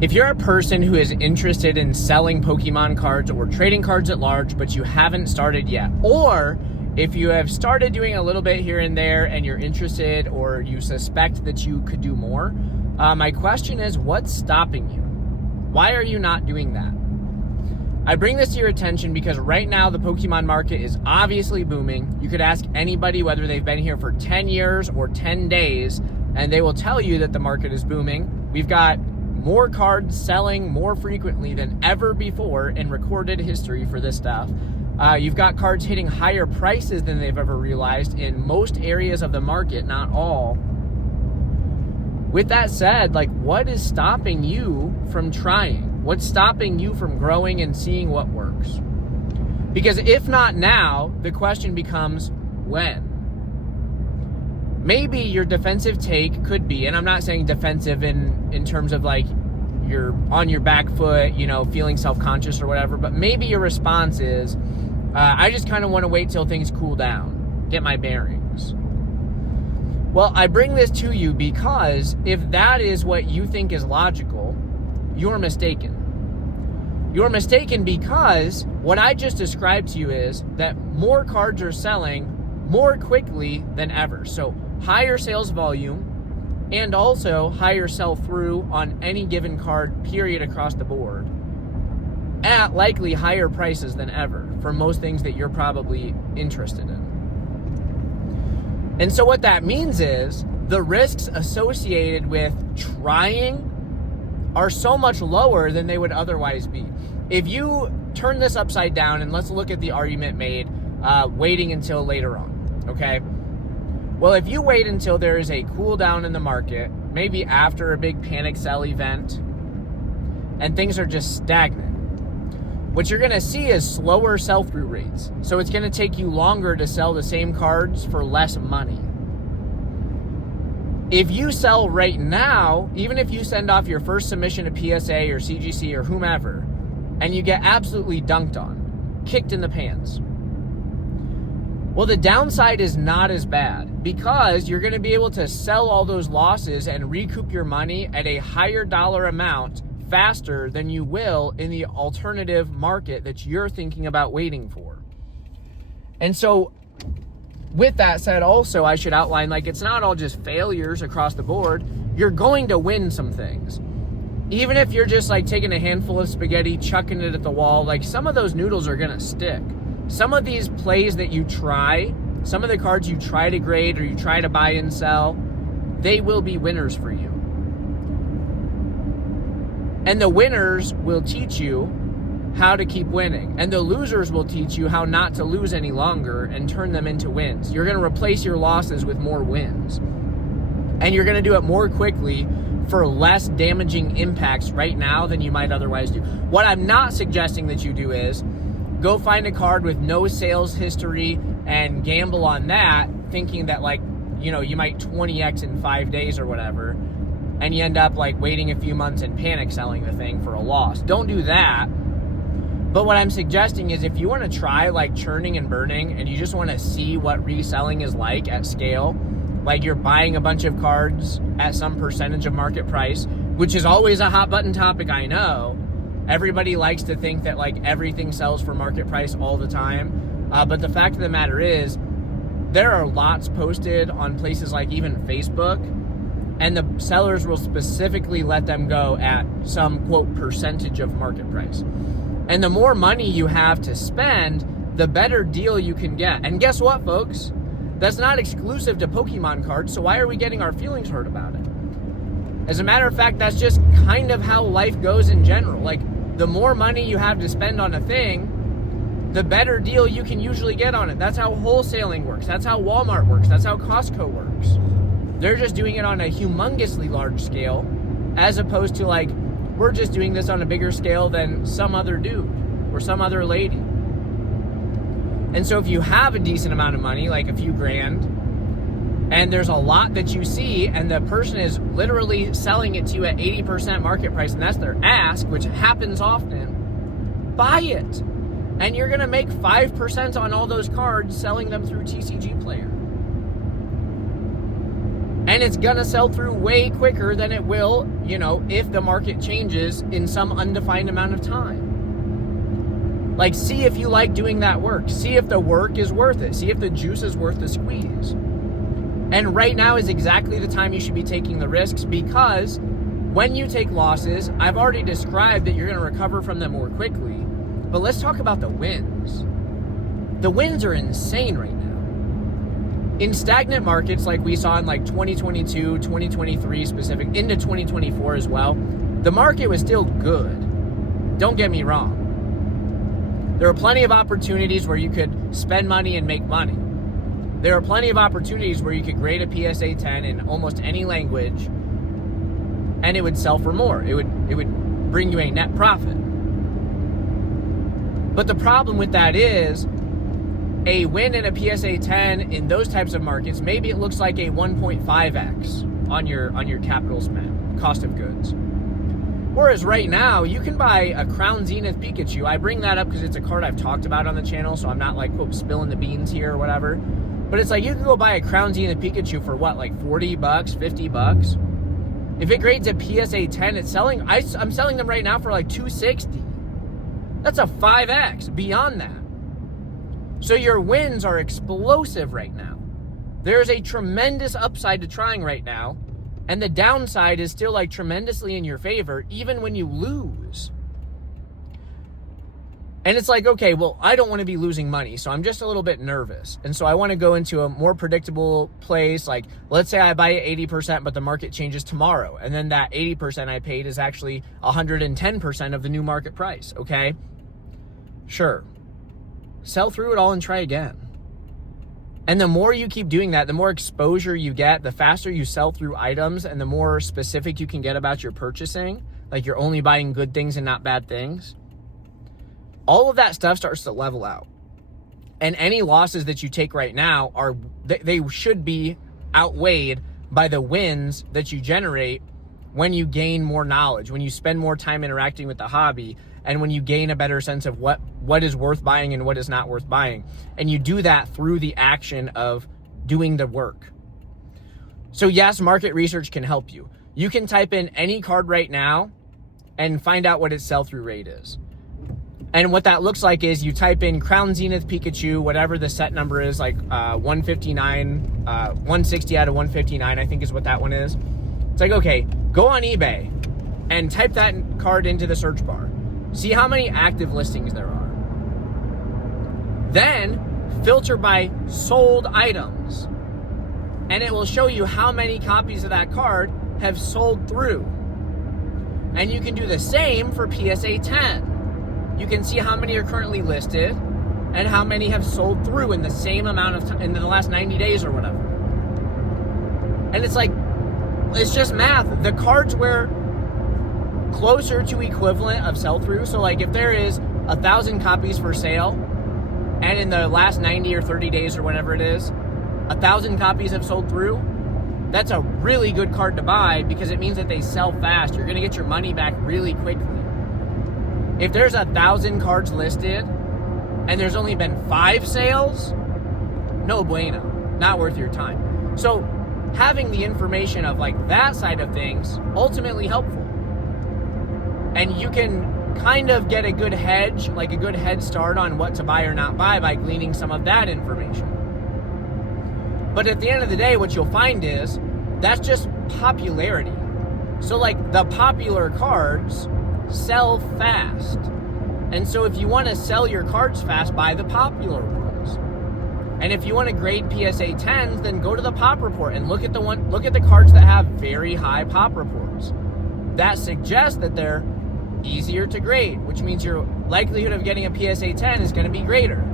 If you're a person who is interested in selling Pokemon cards or trading cards at large, but you haven't started yet, or if you have started doing a little bit here and there and you're interested or you suspect that you could do more, my question is, what's stopping you? Why are you not doing that? I bring this to your attention because right now the Pokemon market is obviously booming. You could ask anybody whether they've been here for 10 years or 10 days, and they will tell you that the market is booming. We've got more cards selling more frequently than ever before in recorded history for this stuff. You've got cards hitting higher prices than they've ever realized in most areas of the market, not all. With that said, what is stopping you from trying? What's stopping you from growing and seeing what works? Because if not now, the question becomes when. Maybe your defensive take could be, and I'm not saying defensive in terms of you're on your back foot, feeling self-conscious or whatever, but maybe your response is, I just kind of want to wait till things cool down, get my bearings. Well, I bring this to you because if that is what you think is logical, you're mistaken. You're mistaken because what I just described to you is that more cards are selling more quickly than ever. So higher sales volume and also higher sell-through on any given card, period, across the board, at likely higher prices than ever for most things that you're probably interested in. And so what that means is the risks associated with trying are so much lower than they would otherwise be. If you turn this upside down, and let's look at the argument made waiting until later on, okay? Well, if you wait until there is a cool down in the market, maybe after a big panic sell event, and things are just stagnant, what you're going to see is slower sell-through rates. So it's going to take you longer to sell the same cards for less money. If you sell right now, even if you send off your first submission to PSA or CGC or whomever, and you get absolutely dunked on, kicked in the pants, well, the downside is not as bad because you're going to be able to sell all those losses and recoup your money at a higher dollar amount faster than you will in the alternative market that you're thinking about waiting for. And so with that said, also, I should outline, it's not all just failures across the board. You're going to win some things. Even if you're just taking a handful of spaghetti, chucking it at the wall, some of those noodles are going to stick. Some of these plays that you try, some of the cards you try to grade or you try to buy and sell, they will be winners for you. And the winners will teach you how to keep winning. And the losers will teach you how not to lose any longer and turn them into wins. You're going to replace your losses with more wins. And you're going to do it more quickly for less damaging impacts right now than you might otherwise do. What I'm not suggesting that you do is go find a card with no sales history and gamble on that, thinking that you might 20x in 5 days or whatever, and you end up waiting a few months and panic selling the thing for a loss. Don't do that. But what I'm suggesting is if you want to try churning and burning and you just want to see what reselling is like at scale, you're buying a bunch of cards at some percentage of market price, which is always a hot button topic, I know. Everybody likes to think that everything sells for market price all the time. But the fact of the matter is there are lots posted on places like even Facebook, and the sellers will specifically let them go at some, quote, percentage of market price. And the more money you have to spend, the better deal you can get. And guess what, folks? That's not exclusive to Pokemon cards, so why are we getting our feelings hurt about it? As a matter of fact, that's just kind of how life goes in general. The more money you have to spend on a thing, the better deal you can usually get on it. That's how wholesaling works. That's how Walmart works. That's how Costco works. They're just doing it on a humongously large scale, as opposed to we're just doing this on a bigger scale than some other dude or some other lady. And so if you have a decent amount of money, a few grand, and there's a lot that you see, and the person is literally selling it to you at 80% market price, and that's their ask, which happens often, buy it. And you're going to make 5% on all those cards selling them through TCG Player. And it's gonna sell through way quicker than it will, if the market changes in some undefined amount of time. Like, see if you like doing that work. See if the work is worth it. See if the juice is worth the squeeze. And right now is exactly the time you should be taking the risks, because when you take losses, I've already described that you're gonna recover from them more quickly. But let's talk about the wins. The wins are insane right now. In stagnant markets like we saw in like 2022, 2023 specific, into 2024 as well, the market was still good. Don't get me wrong. There are plenty of opportunities where you could spend money and make money. There are plenty of opportunities where you could grade a PSA 10 in almost any language and it would sell for more. It would bring you a net profit. But the problem with that is a win in a PSA 10 in those types of markets, maybe it looks like a 1.5x on your capital spend, cost of goods. Whereas right now, you can buy a Crown Zenith Pikachu. I bring that up because it's a card I've talked about on the channel, so I'm not like, quote, spilling the beans here or whatever. But it's like, you can go buy a Crown Zenith Pikachu for what, like $40, $50? If it grades a PSA 10, it's selling, I'm selling them right now for like $260. That's a 5x beyond that. So your wins are explosive right now. There's a tremendous upside to trying right now, and the downside is still like tremendously in your favor, even when you lose. And it's like, okay, well, I don't want to be losing money, so I'm just a little bit nervous. And so I want to go into a more predictable place. Like, let's say I buy it 80%, but the market changes tomorrow. And then that 80% I paid is actually 110% of the new market price, okay? Sure. Sell through it all and try again. And the more you keep doing that, the more exposure you get, the faster you sell through items, and the more specific you can get about your purchasing. Like, you're only buying good things and not bad things. All of that stuff starts to level out. And any losses that you take right now they should be outweighed by the wins that you generate when you gain more knowledge, when you spend more time interacting with the hobby, and when you gain a better sense of what is worth buying and what is not worth buying. And you do that through the action of doing the work. So yes, market research can help you. You can type in any card right now and find out what its sell-through rate is. And what that looks like is you type in Crown Zenith Pikachu, whatever the set number is, like 159, 160 out of 159, I think is what that one is. It's like, okay, go on eBay and type that card into the search bar. See how many active listings there are. Then filter by sold items. And it will show you how many copies of that card have sold through. And you can do the same for PSA 10. You can see how many are currently listed and how many have sold through in the same amount of time, in the last 90 days or whatever. And it's like, it's just math. The cards were closer to equivalent of sell-through. So like if there is 1,000 copies for sale and in the last 90 or 30 days or whatever it is, 1,000 copies have sold through, that's a really good card to buy because it means that they sell fast. You're going to get your money back really quickly. If there's 1,000 cards listed and there's only been 5 sales, no bueno, not worth your time. So having the information of like that side of things, ultimately helpful. And you can kind of get a good hedge, like a good head start on what to buy or not buy by gleaning some of that information. But at the end of the day, what you'll find is that's just popularity. So like the popular cards sell fast. And so if you want to sell your cards fast, buy the popular ones. And if you want to grade PSA 10s, then go to the pop report and look at the cards that have very high pop reports. That suggests that they're easier to grade, which means your likelihood of getting a PSA 10 is going to be greater.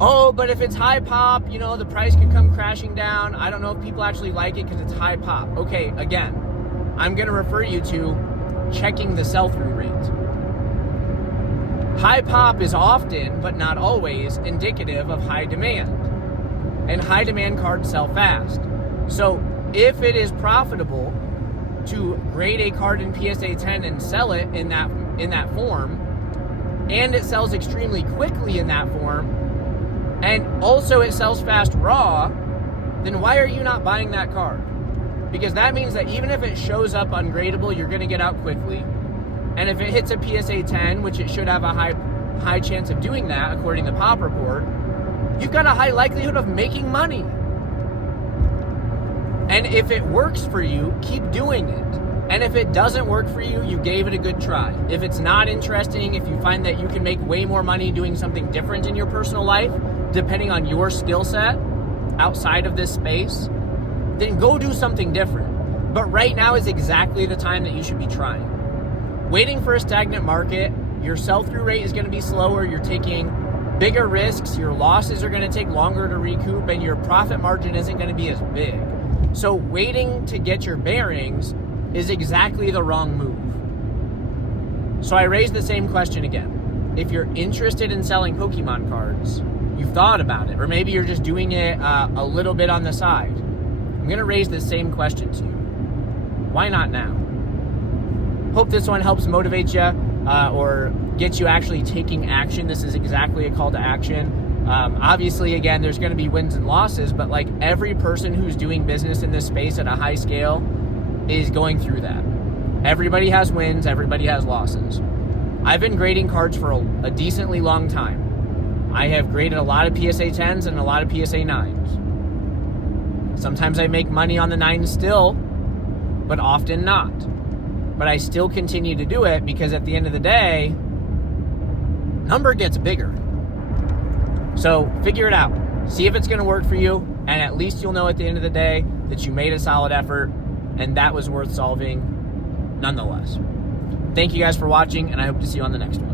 Oh, but if it's high pop, the price could come crashing down. I don't know if people actually like it because it's high pop. Okay, again, I'm going to refer you to checking the sell-through rate. High pop is often, but not always, indicative of high demand. And high demand cards sell fast. So if it is profitable to grade a card in PSA 10 and sell it in that form, and it sells extremely quickly in that form, and also it sells fast raw, then why are you not buying that card? because that means that even if it shows up ungradable, you're going to get out quickly. And if it hits a PSA 10, which it should have a high chance of doing that, according to the Pop Report, you've got a high likelihood of making money. And if it works for you, keep doing it. And if it doesn't work for you, you gave it a good try. If it's not interesting, if you find that you can make way more money doing something different in your personal life, depending on your skill set outside of this space, then go do something different. But right now is exactly the time that you should be trying. Waiting for a stagnant market, your sell-through rate is going to be slower, you're taking bigger risks, your losses are going to take longer to recoup, and your profit margin isn't going to be as big. So waiting to get your bearings is exactly the wrong move. So I raise the same question again. If you're interested in selling Pokemon cards, you've thought about it, or maybe you're just doing it a little bit on the side, I'm going to raise the same question to you. Why not now? Hope this one helps motivate you or get you actually taking action. This is exactly a call to action. Obviously, again, there's going to be wins and losses, but like every person who's doing business in this space at a high scale is going through that. Everybody has wins, everybody has losses. I've been grading cards for a decently long time. I have graded a lot of PSA 10s and a lot of PSA 9s. Sometimes I make money on the 9s still, but often not. But I still continue to do it because at the end of the day, number gets bigger. So figure it out. See if it's going to work for you, and at least you'll know at the end of the day that you made a solid effort and that was worth solving nonetheless. Thank you guys for watching, and I hope to see you on the next one.